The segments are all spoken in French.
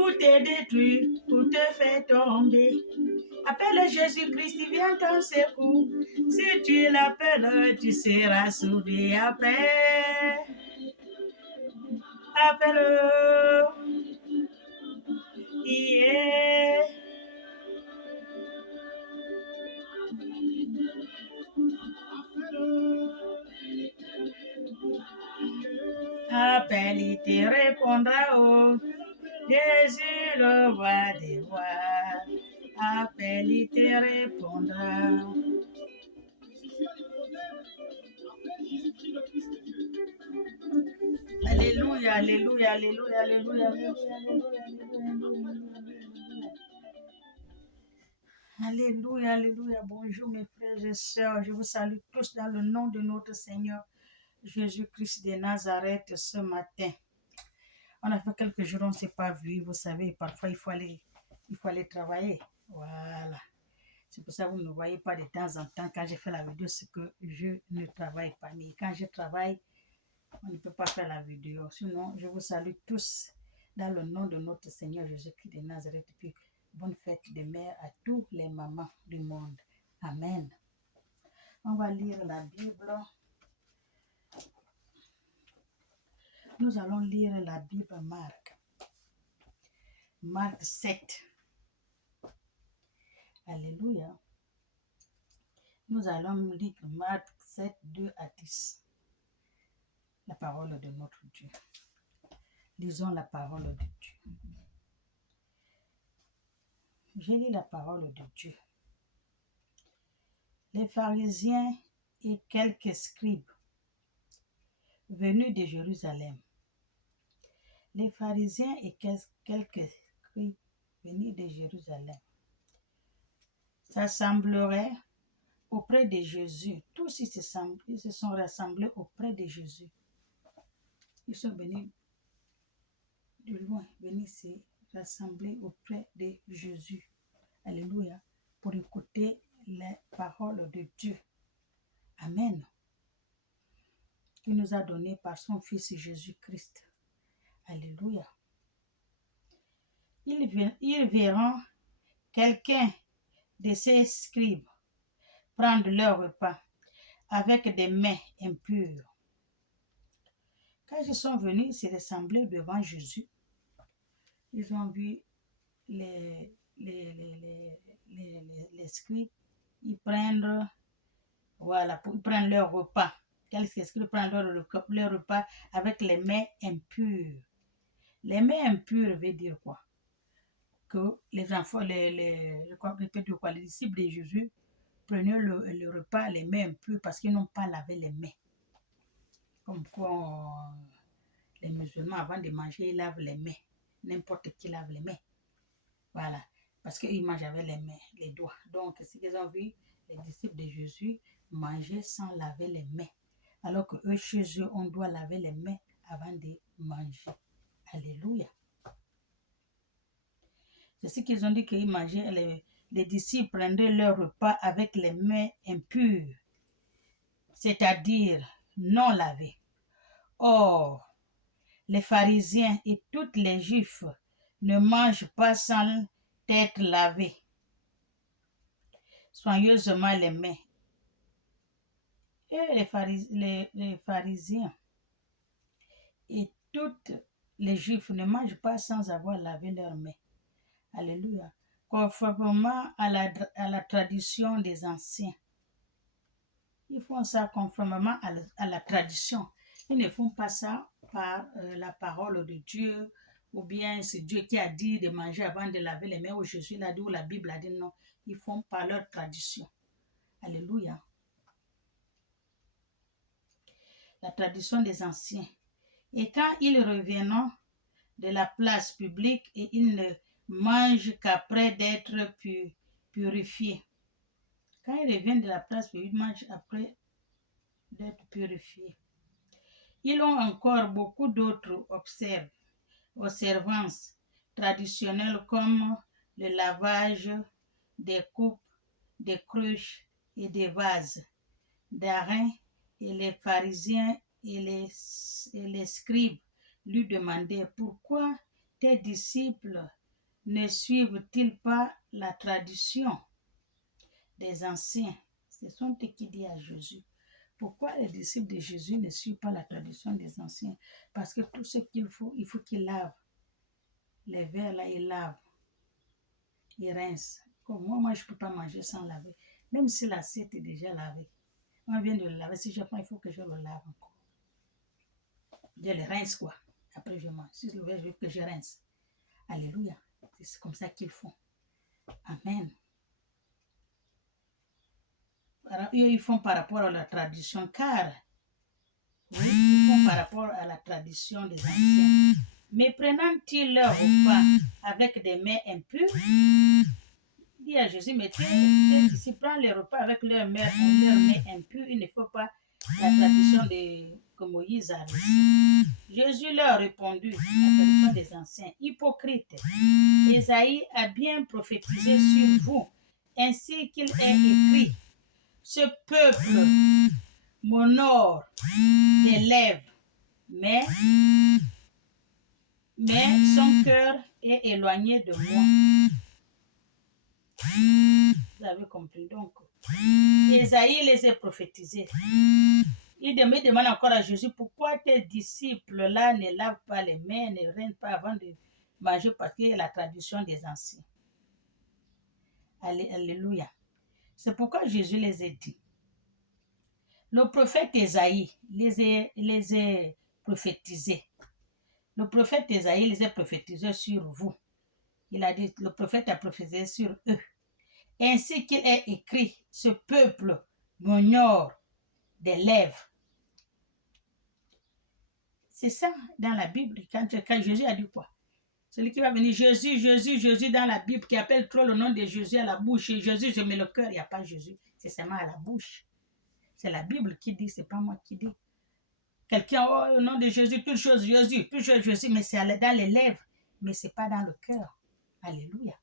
pour te détruire, pour te faire tomber. Appelle Jésus-Christ, il vient ton secours. Si tu l'appelles, tu seras sauvé. Appelle, yeah. Appelle, il te répondra, oh. Jésus, le roi des rois. Appelle, il te répondra. Alléluia, alléluia, alléluia, alléluia, alléluia, alléluia, alléluia. Bonjour mes frères et sœurs, je vous salue tous dans le nom de notre Seigneur Jésus-Christ de Nazareth ce matin. On a fait quelques jours, on ne s'est pas vu, vous savez, parfois il faut aller travailler. Voilà. C'est pour ça que vous ne me voyez pas de temps en temps quand j'ai fait la vidéo, c'est que je ne travaille pas. Mais quand je travaille, on ne peut pas faire la vidéo. Sinon, je vous salue tous dans le nom de notre Seigneur Jésus-Christ de Nazareth. Et puis, bonne fête de mère à tous les mamans du monde. Amen. On va lire la Bible. Nous allons lire la Bible Marc. Marc 7. Alléluia. Nous allons lire Marc 7, 2 à 10. La parole de notre Dieu. Lisons la parole de Dieu. Je lis la parole de Dieu. Les pharisiens et quelques scribes venus de Jérusalem. Les pharisiens et quelques scribes venus de Jérusalem s'assembleraient auprès de Jésus. Tous ils se sont rassemblés auprès de Jésus. Ils sont venus de loin, venus se rassembler auprès de Jésus. Alléluia. Pour écouter les paroles de Dieu. Amen. Qui nous a donné par son Fils Jésus-Christ. Alléluia. Ils verront quelqu'un de ces scribes prendre leur repas avec des mains impures. Quand ils sont venus se rassembler devant Jésus, ils ont vu les scribes, ils prennent leur repas. Quelques scribes prennent leur repas avec les mains impures. Les mains impures veut dire quoi? Que les enfants, les disciples de Jésus prenaient le repas les mains impures parce qu'ils n'ont pas lavé les mains. Comme quoi, les musulmans, avant de manger, ils lavent les mains. N'importe qui lave les mains. Voilà. Parce qu'ils mangent avec les mains, les doigts. Donc, si ils ont vu les disciples de Jésus manger sans laver les mains. Alors que eux, chez eux, on doit laver les mains avant de manger. Alléluia. C'est ce qu'ils ont dit qu'ils mangeaient, les disciples prenaient leur repas avec les mains impures, c'est-à-dire non lavées. Or, les pharisiens et tous les juifs ne mangent pas sans être lavés soigneusement les mains. Et les pharisiens et tous les juifs ne mangent pas sans avoir lavé leurs mains. Alléluia. Conformément à la tradition des anciens. Ils font ça conformément à la tradition. Ils ne font pas ça par la parole de Dieu, ou bien c'est Dieu qui a dit de manger avant de laver les mains, ou Jésus l'a dit, ou la Bible a dit non. Ils font par leur tradition. Alléluia. La tradition des anciens. Et quand ils reviennent de la place publique, et ils ne mangent qu'après d'être purifiés. Quand ils reviennent de la place publique, ils mangent après d'être purifiés. Ils ont encore beaucoup d'autres observances traditionnelles comme le lavage des coupes, des cruches et des vases d'airain, et les pharisiens et les scribes lui demandaient pourquoi tes disciples ne suivent-ils pas la tradition des anciens? Ce sont eux qui disent à Jésus. Pourquoi les disciples de Jésus ne suivent pas la tradition des anciens? Parce que tout ce qu'il faut qu'ils lavent. Les verres là, ils lavent. Ils rincent. Comme moi, je ne peux pas manger sans laver. Même si l'assiette est déjà lavée. On vient de le laver. Si je prends, il faut que je le lave encore. Je le rince quoi. Après, je mange. Si je le veux, je veux que je rince. Alléluia. C'est comme ça qu'ils font. Amen. Alors, ils font par rapport à la tradition, car oui, ils font par rapport à la tradition des anciens. Mais prenant-ils leur repas avec des mains impures, dit à Jésus, mais tes disciples prennent les repas avec leurs mains impures, il ne faut pas la tradition que Moïse a reçue. Jésus leur répondit, la tradition des anciens, hypocrites, Ésaïe a bien prophétisé sur vous, ainsi qu'il est écrit, ce peuple m'honore des lèvres, mais son cœur est éloigné de moi. Vous avez compris donc. Ésaïe les a prophétisés. Il demande encore à Jésus, pourquoi tes disciples-là ne lavent pas les mains, ne rincent pas avant de manger, parce que c'est la tradition des anciens. Alléluia. C'est pourquoi Jésus les a dit. Le prophète Ésaïe les a prophétisés. Le prophète Ésaïe les a prophétisés sur vous. Il a dit, le prophète a prophétisé sur eux. Ainsi qu'il est écrit, ce peuple m'honore des lèvres. C'est ça dans la Bible. Quand Jésus a dit quoi? Celui qui va venir, Jésus dans la Bible, qui appelle trop le nom de Jésus à la bouche. Et Jésus, je mets le cœur, il n'y a pas Jésus. C'est seulement à la bouche. C'est la Bible qui dit, c'est pas moi qui dis. Quelqu'un, oh, au nom de Jésus, toute chose Jésus, mais c'est dans les lèvres, mais ce n'est pas dans le cœur. Alléluia.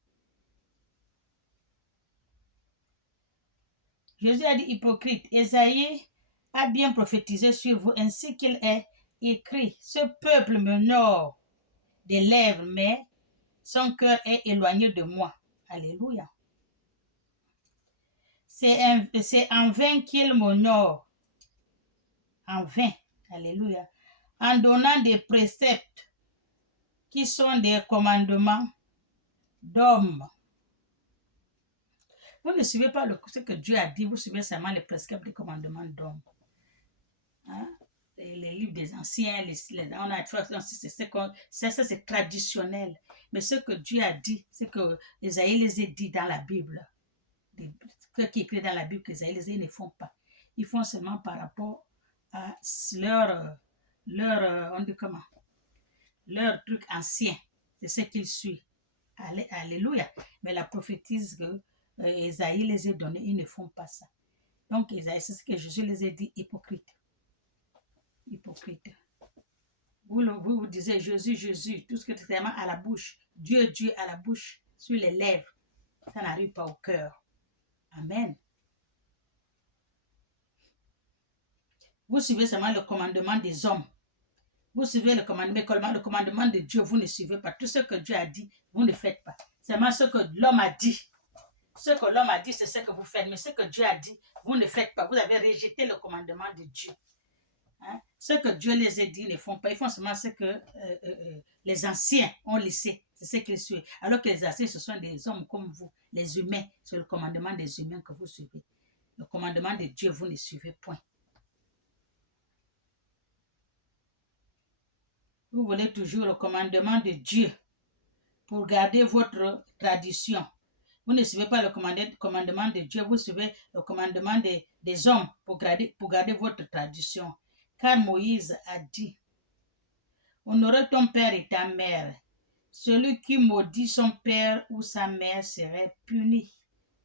Jésus a dit hypocrite. Ésaïe a bien prophétisé sur vous, ainsi qu'il est écrit. Ce peuple m'honore des lèvres, mais son cœur est éloigné de moi. Alléluia. C'est en vain qu'il m'honore. En vain. Alléluia. En donnant des préceptes qui sont des commandements d'hommes. Vous ne suivez pas ce que Dieu a dit, vous suivez seulement les préceptes des commandements d'hommes. Hein? Les livres des anciens, on a ça c'est traditionnel. Mais ce que Dieu a dit, c'est que Ésaïe les a dit dans la Bible. Ce qui est écrit dans la Bible qu'Ésaïe les a, ne font pas. Ils font seulement par rapport à on dit comment? Leur truc ancien. C'est ce qu'ils suivent. Alléluia. Mais la prophétise que Ésaïe les a donné, ils ne font pas ça. Donc, Ésaïe, c'est ce que Jésus les a dit, hypocrite. Hypocrite. Vous disiez Jésus, tout ce que c'est vraiment à la bouche. Dieu à la bouche, sur les lèvres. Ça n'arrive pas au cœur. Amen. Vous suivez seulement le commandement des hommes. Vous suivez le commandement de Dieu, vous ne suivez pas. Tout ce que Dieu a dit, vous ne faites pas. Seulement ce que l'homme a dit. Ce que l'homme a dit, c'est ce que vous faites. Mais ce que Dieu a dit, vous ne faites pas. Vous avez rejeté le commandement de Dieu. Hein? Ce que Dieu les a dit, ils ne font pas. Ils font seulement ce que les anciens ont laissé. C'est ce qu'ils suivent. Alors que les anciens, ce sont des hommes comme vous, les humains. C'est le commandement des humains que vous suivez. Le commandement de Dieu, vous ne suivez point. Vous voulez toujours le commandement de Dieu pour garder votre tradition. Vous ne suivez pas le commandement de Dieu, vous suivez le commandement des hommes pour garder votre tradition. Car Moïse a dit, honorer ton père et ta mère. Celui qui maudit son père ou sa mère serait puni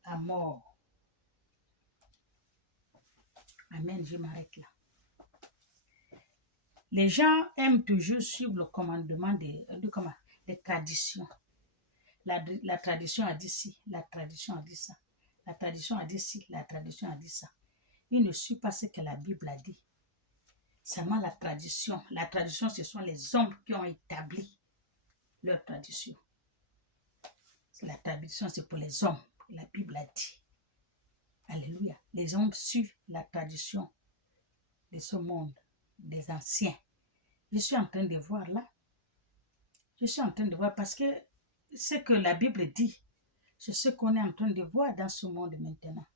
à mort. Amen, je m'arrête là. Les gens aiment toujours suivre le commandement des traditions. La tradition a dit ci, la tradition a dit ça. La tradition a dit ci, la tradition a dit ça. Ils ne suivent pas ce que la Bible a dit. Seulement la tradition. La tradition, ce sont les hommes qui ont établi. leur tradition. La tradition, c'est pour les hommes. La Bible a dit. Alléluia. Les hommes suivent la tradition de ce monde, des anciens. Je suis en train de voir là. Je suis en train de voir parce que ce que la Bible dit, c'est ce qu'on est en train de voir dans ce monde maintenant.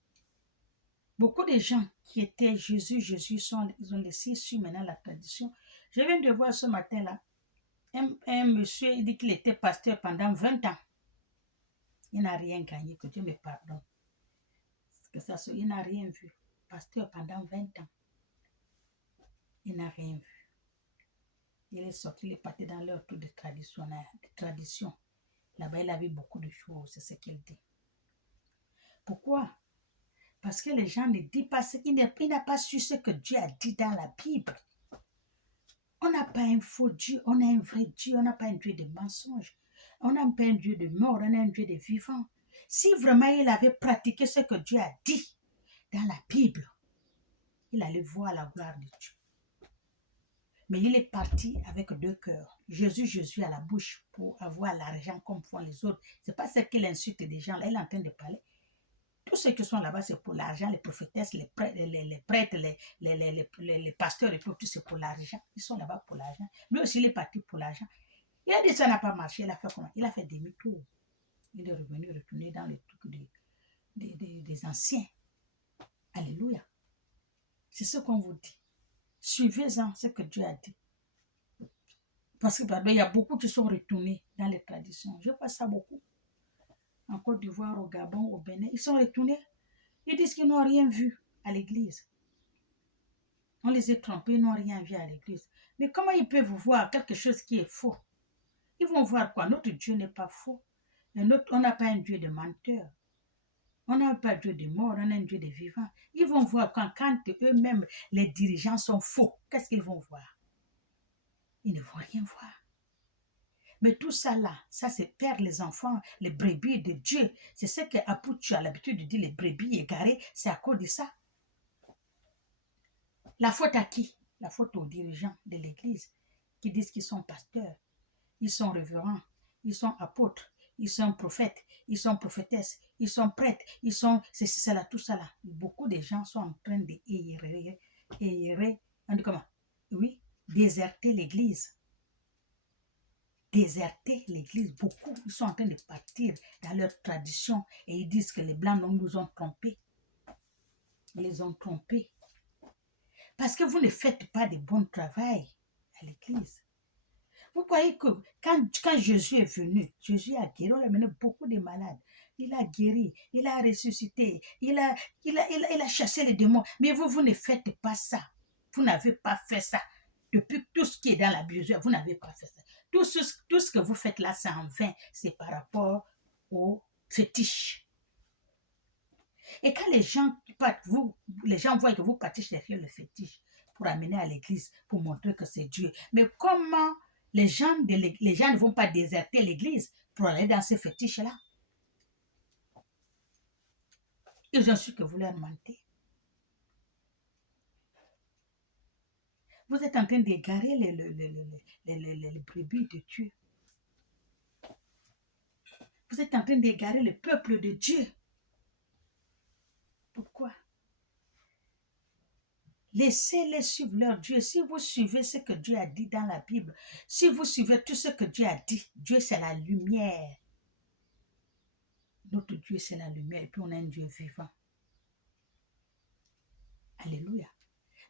Beaucoup de gens qui étaient Jésus, ils ont laissé suivre maintenant la tradition. Je viens de voir ce matin-là, un monsieur, il dit qu'il était pasteur pendant 20 ans. Il n'a rien gagné, que Dieu me pardonne. Il n'a rien vu. Pasteur pendant 20 ans. Il n'a rien vu. Il est sorti, il est parti dans leur tour de tradition. Là-bas, il a vu beaucoup de choses, c'est ce qu'il dit. Pourquoi? Parce que les gens ne disent pas ce qu'il n'a pas su ce que Dieu a dit dans la Bible. On n'a pas un faux Dieu, on a un vrai Dieu, on n'a pas un Dieu de mensonges. On n'a pas un Dieu de mort, on a un Dieu de vivant. Si vraiment il avait pratiqué ce que Dieu a dit dans la Bible, il allait voir la gloire de Dieu. Mais il est parti avec 2 cœurs. Jésus à la bouche pour avoir l'argent comme font les autres. Ce n'est pas ce qu'il insulte des gens. Là, il est en train de parler. Tous ceux qui sont là-bas, c'est pour l'argent. Les prophétesses, les prêtres, les pasteurs et tout, c'est pour l'argent. Ils sont là-bas pour l'argent. Lui aussi, il est parti pour l'argent. Il a dit ça n'a pas marché. Il a fait comment? Il a fait demi-tour. Il est retourné dans les trucs des anciens. Alléluia. C'est ce qu'on vous dit. Suivez-en ce que Dieu a dit. Parce que pardon, il y a beaucoup qui sont retournés dans les traditions. Je vois ça beaucoup. En Côte d'Ivoire, au Gabon, au Bénin, ils sont retournés. Ils disent qu'ils n'ont rien vu à l'église. On les a trompés, ils n'ont rien vu à l'église. Mais comment ils peuvent voir quelque chose qui est faux? Ils vont voir quoi? Notre Dieu n'est pas faux. On n'a pas un Dieu de menteur. On n'a pas un Dieu de mort, on a un Dieu de vivant. Ils vont voir quand eux-mêmes, les dirigeants sont faux. Qu'est-ce qu'ils vont voir? Ils ne vont rien voir. Mais tout ça là, ça c'est perdre les enfants, les brebis de Dieu. C'est ce que tu as l'habitude de dire, les brebis égarées, c'est à cause de ça. La faute à qui? La faute aux dirigeants de l'église qui disent qu'ils sont pasteurs, ils sont révérends, ils sont apôtres, ils sont prophètes, ils sont prophétesses, ils sont prêtres, ils sont ceci, cela, tout ça là. Beaucoup de gens sont en train de déserter l'église. Déserter l'église. Beaucoup, ils sont en train de partir dans leur tradition et ils disent que les Blancs nous ont trompés. Ils les ont trompés. Parce que vous ne faites pas de bon travail à l'église. Vous croyez que quand Jésus est venu, Jésus a guéri, on a mené beaucoup de malades. Il a guéri, il a ressuscité, il a chassé les démons. Mais vous ne faites pas ça. Vous n'avez pas fait ça. Depuis tout ce qui est dans la Bible, vous n'avez pas fait ça. Tout ce que vous faites là, c'est en vain. C'est par rapport aux fétiches. Et quand les gens voient que vous partez derrière le fétiche pour amener à l'église, pour montrer que c'est Dieu. Mais comment les gens ne vont pas déserter l'église pour aller dans ces fétiches-là? Ils ont su que vous leur mentez. Vous êtes en train d'égarer les brebis de Dieu. Vous êtes en train d'égarer le peuple de Dieu. Pourquoi? Laissez-les suivre leur Dieu. Si vous suivez ce que Dieu a dit dans la Bible, si vous suivez tout ce que Dieu a dit, Dieu c'est la lumière. Notre Dieu c'est la lumière et puis on a un Dieu vivant. Alléluia.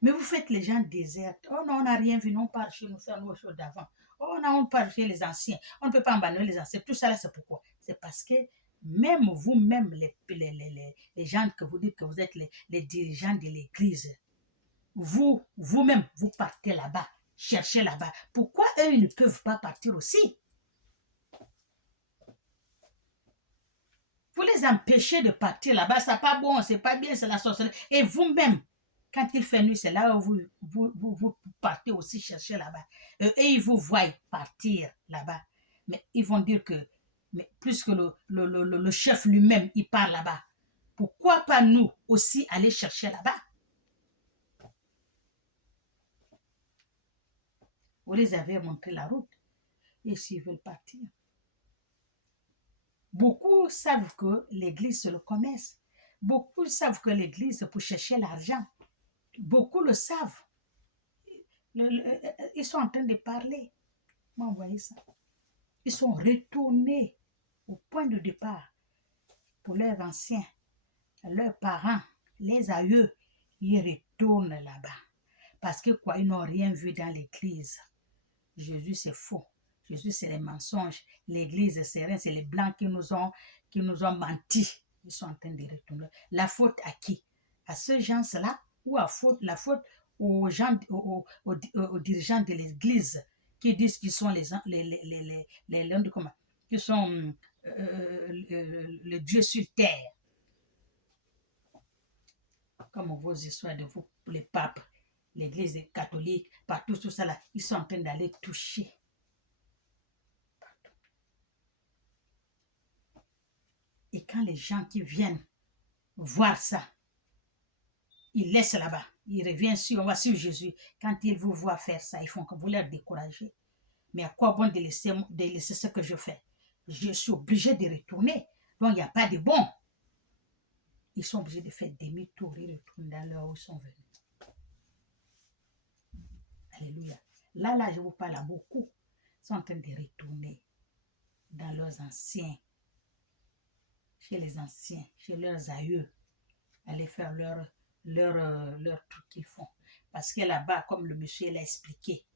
Mais vous faites les gens désertes. Oh non, on n'a rien vu, non, on parle chez nous, faire nos choses d'avant. Oh non, on parle chez les anciens. On ne peut pas abandonner les anciens. Tout ça là, c'est pourquoi? C'est parce que même vous-même, les gens que vous dites que vous êtes les dirigeants de l'église, vous-même, vous partez là-bas, cherchez là-bas. Pourquoi eux, ils ne peuvent pas partir aussi? Vous les empêchez de partir là-bas, c'est pas bon, c'est pas bien, c'est la sorcellerie. Et vous-même, quand il fait nuit, c'est là où vous partez aussi chercher là-bas. Et ils vous voient partir là-bas. Mais ils vont dire que, mais plus que le chef lui-même, il part là-bas. Pourquoi pas nous aussi aller chercher là-bas? Vous les avez montré la route. et s'ils veulent partir. Beaucoup savent que l'église, c'est le commerce. Beaucoup savent que l'église, c'est pour chercher l'argent. Beaucoup le savent. Ils sont en train de parler. Vous voyez ça. Ils sont retournés au point de départ pour leurs anciens, leurs parents, les aïeux. Ils retournent là-bas. Parce que quoi, ils n'ont rien vu dans l'église. Jésus, c'est faux. Jésus, c'est les mensonges. L'église, c'est rien. C'est les blancs qui nous ont menti. Ils sont en train de retourner. La faute à qui? À ces gens-là ou la faute aux gens, aux dirigeants de l'église qui disent qu'ils sont qui sont le Dieu sur terre. Comme vos histoires de vous, les papes, l'église catholique, partout, tout ça là, ils sont en train d'aller toucher. Et quand les gens qui viennent voir ça, ils laissent là-bas, ils reviennent on va sur Jésus. Quand ils vous voient faire ça, ils font que vous leur décourager. Mais à quoi bon de laisser ce que je fais? Je suis obligé de retourner. Donc, il n'y a pas de bon. Ils sont obligés de faire demi-tour et retourner dans là où ils sont venus. Alléluia. Là, je vous parle à beaucoup. Ils sont en train de retourner dans leurs anciens, chez les anciens, chez leurs aïeux, aller faire leur truc qu'ils font. Parce que là-bas, comme le monsieur l'a expliqué,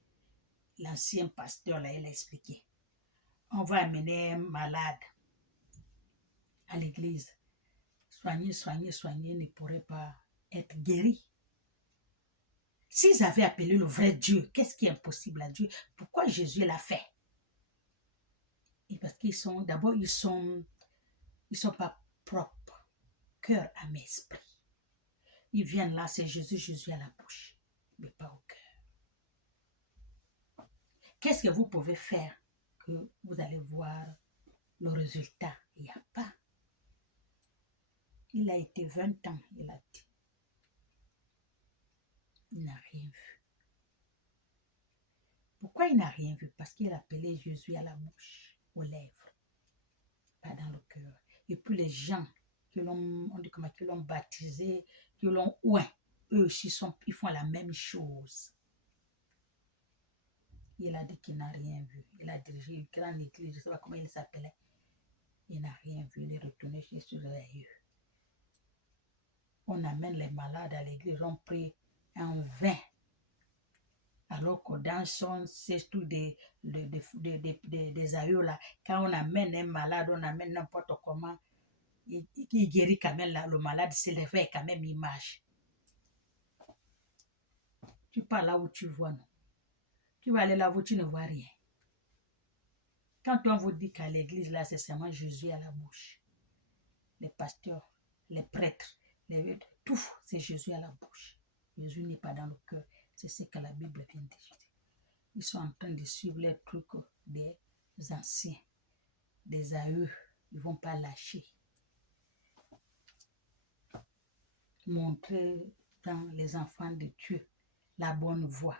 l'ancien pasteur là, il a expliqué, on va amener un malade à l'église. Soigner ne pourrait pas être guéri. S'ils avaient appelé le vrai Dieu, qu'est-ce qui est impossible à Dieu? Pourquoi Jésus l'a fait? Et parce qu'ils sont, d'abord, ils sont pas propres, cœur, âme, esprit. Ils viennent là, c'est Jésus à la bouche, mais pas au cœur. Qu'est-ce que vous pouvez faire que vous allez voir le résultat? Il n'y a pas. Il a été 20 ans, il a dit. Il n'a rien vu. Pourquoi il n'a rien vu? Parce qu'il a appelé Jésus à la bouche, aux lèvres, pas dans le cœur. Et puis les gens qui l'ont baptisé, qui l'ont oué, eux aussi ils font la même chose. Il a dit qu'il n'a rien vu. Il a dirigé une grande église, je ne sais pas comment il s'appelait. Il n'a rien vu, il est retourné chez ses aïeux. On amène les malades à l'église, on prie un vin. Alors que dans son tout des aïeux là, quand on amène un malade, on amène n'importe comment, il guérit quand même là, le malade se réveille quand même, il marche. Tu pars là où tu vois, non? Tu vas aller là où tu ne vois rien. Quand on vous dit qu'à l'église là, c'est seulement Jésus à la bouche. Les pasteurs, les prêtres, tout, c'est Jésus à la bouche. Jésus n'est pas dans le cœur. C'est ce que la Bible vient de dire. Ils sont en train de suivre les trucs des anciens, des aïeux. Ils ne vont pas lâcher. Montrez dans les enfants de Dieu la bonne voie.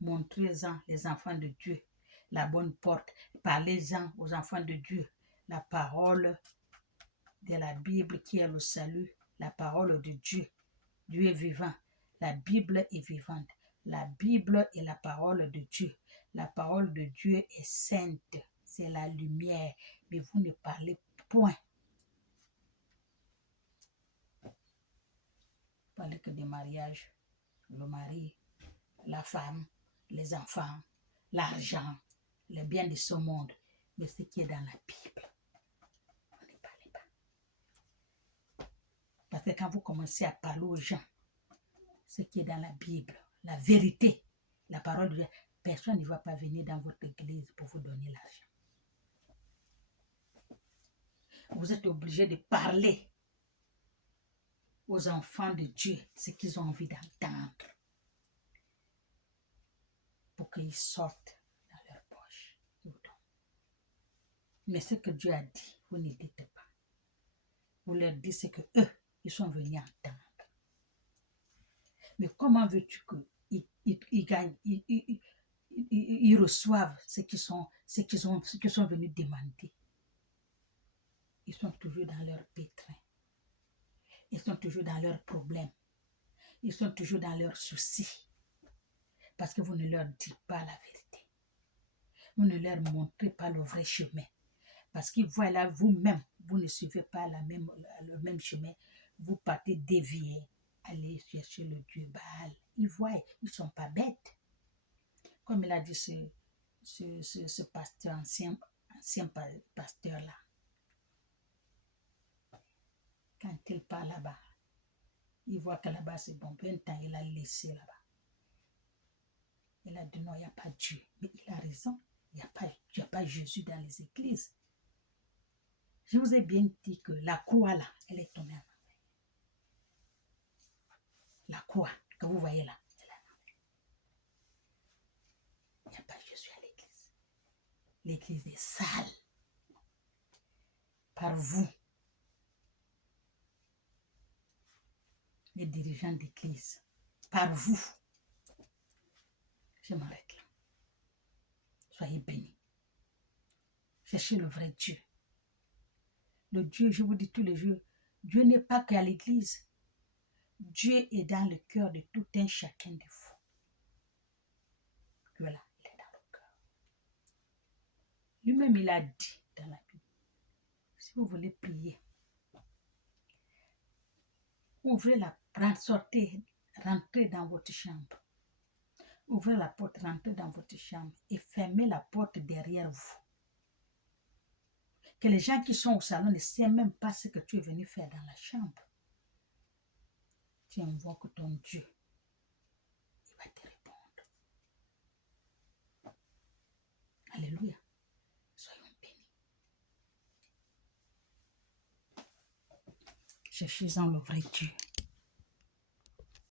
Montrez-en les enfants de Dieu la bonne porte. Parlez-en aux enfants de Dieu la parole de la Bible qui est le salut, la parole de Dieu. Dieu est vivant. La Bible est vivante. La Bible est la parole de Dieu. La parole de Dieu est sainte. C'est la lumière. Mais vous ne parlez point. Vous parlez que des mariages. Le mari, la femme, les enfants, l'argent, les biens de ce monde. Mais ce qui est dans la Bible, on ne parle pas. Parce que quand vous commencez à parler aux gens, ce qui est dans la Bible, la vérité, la parole de Dieu, personne ne va pas venir dans votre église pour vous donner l'argent. Vous êtes obligé de parler aux enfants de Dieu ce qu'ils ont envie d'entendre pour qu'ils sortent dans leur poche. Mais ce que Dieu a dit, vous ne dites pas. Vous leur dites ce que eux, ils sont venus entendre. Mais comment veux-tu qu'ils gagnent, ils reçoivent ce ce qu'ils sont venus demander. Ils sont toujours dans leur pétrin. Ils sont toujours dans leurs problèmes. Ils sont toujours dans leurs soucis. Parce que vous ne leur dites pas la vérité. Vous ne leur montrez pas le vrai chemin. Parce qu'ils voient là vous-même, vous ne suivez pas le même chemin. Vous partez dévier, aller chercher le Dieu Baal. Ils voient, ils ne sont pas bêtes. Comme il a dit ce pasteur, ancien pasteur-là. Quand il part là-bas, il voit que là-bas c'est bon. 20 ans, il a laissé là-bas. Il a dit non, il n'y a pas Dieu. Mais il a raison. Il n'y a pas Jésus dans les églises. Je vous ai bien dit que la croix là, elle est tombée en enfer. La croix que vous voyez là, elle est en enfer. Il n'y a pas Jésus à l'église. L'église est sale. Par vous. Les dirigeants d'église. Par vous. Je m'arrête là. Soyez bénis. Cherchez le vrai Dieu. Le Dieu, je vous dis tous les jours, Dieu n'est pas qu'à l'église. Dieu est dans le cœur de tout un chacun de vous. Dieu là, il est dans le cœur. Lui-même, il a dit dans la Bible, si vous voulez prier, ouvrez la porte, sortez, rentrez dans votre chambre. Ouvrez la porte, rentrez dans votre chambre et fermez la porte derrière vous. Que les gens qui sont au salon ne savent même pas ce que tu es venu faire dans la chambre. Tu invoques ton Dieu. Il va te répondre. Alléluia. Soyons bénis. Cherchez-en le vrai Dieu.